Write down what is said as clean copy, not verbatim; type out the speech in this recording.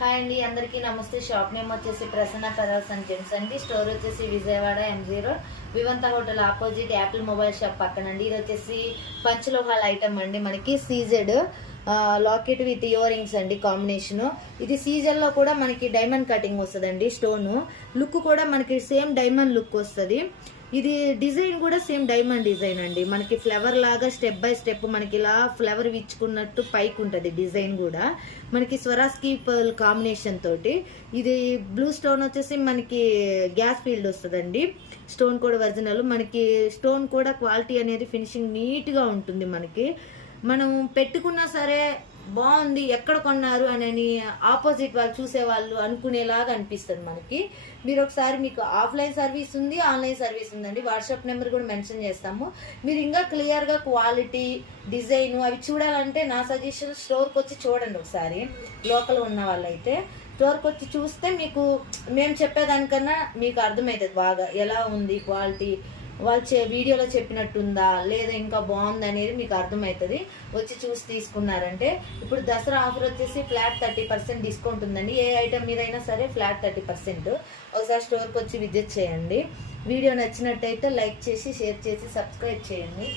Hi అండి, అందరికీ నమస్తే. షాప్ నేమ్ వచ్చేసి ప్రసన్న పెరల్స్ అండ్ జెంట్స్ అండి. స్టోర్ వచ్చేసి Vijayawada M0 Vivanta hotel opposite Apple mobile shop పక్కన అండి. ఇది వచ్చేసి పంచలోహాల ఐటమ్ అండి. మనకి CZ locket with ear rings అండి కాంబినేషన్. ఇది సీజన్ లో కూడా మనకి డైమండ్ కటింగ్ వస్తుందండి. స్టోన్ లుక్ కూడా మనకి సేమ్ డైమండ్ లుక్ వస్తుంది. ఇది డిజైన్ కూడా సేమ్ డైమండ్ డిజైన్ అండి. మనకి ఫ్లవర్ లాగా స్టెప్ బై స్టెప్ మనకి ఇలా ఫ్లవర్ విచ్చుకున్నట్టు పైకి ఉంటుంది. డిజైన్ కూడా మనకి స్వరాస్కి పర్ల్ కాంబినేషన్ తోటి. ఇది బ్లూ స్టోన్ వచ్చేసి మనకి గ్యాస్ ఫీల్డ్ వస్తుందండి. స్టోన్ కూడా ఒరిజినల్. మనకి స్టోన్ కూడా క్వాలిటీ అనేది ఫినిషింగ్ నీట్ గా ఉంటుంది. మనకి మనం పెట్టుకున్నా సరే బాగుంది, ఎక్కడ కొన్నారు అని ఆపోజిట్ వాళ్ళు చూసే వాళ్ళు అనుకునేలాగా అనిపిస్తుంది మనకి. మీరు ఒకసారి, మీకు ఆఫ్లైన్ సర్వీస్ ఉంది, ఆన్లైన్ సర్వీస్ ఉందండి. వాట్సాప్ నెంబర్ కూడా మెన్షన్ చేస్తాము. మీరు ఇంకా క్లియర్గా క్వాలిటీ, డిజైన్ అవి చూడాలంటే నా సజెషన్ స్టోర్కి వచ్చి చూడండి ఒకసారి. లోకల్ ఉన్న వాళ్ళైతే స్టోర్కి వచ్చి చూస్తే మీకు మేము చెప్పేదానికన్నా మీకు అర్థమవుతుంది బాగా ఎలా ఉంది క్వాలిటీ, వాళ్ళు వీడియోలో చెప్పినట్టుందా లేదా ఇంకా బాగుంది అనేది మీకు అర్థమవుతుంది వచ్చి చూసి తీసుకున్నారంటే. ఇప్పుడు దసరా ఆఫర్ వచ్చేసి ఫ్లాట్ 30% డిస్కౌంట్ ఉందండి. ఏ ఐటమ్ మీద అయినా సరే ఫ్లాట్ 30%. ఒకసారి స్టోర్కి వచ్చి విజిట్ చేయండి. వీడియో నచ్చినట్టయితే లైక్ చేసి, షేర్ చేసి, సబ్స్క్రైబ్ చేయండి.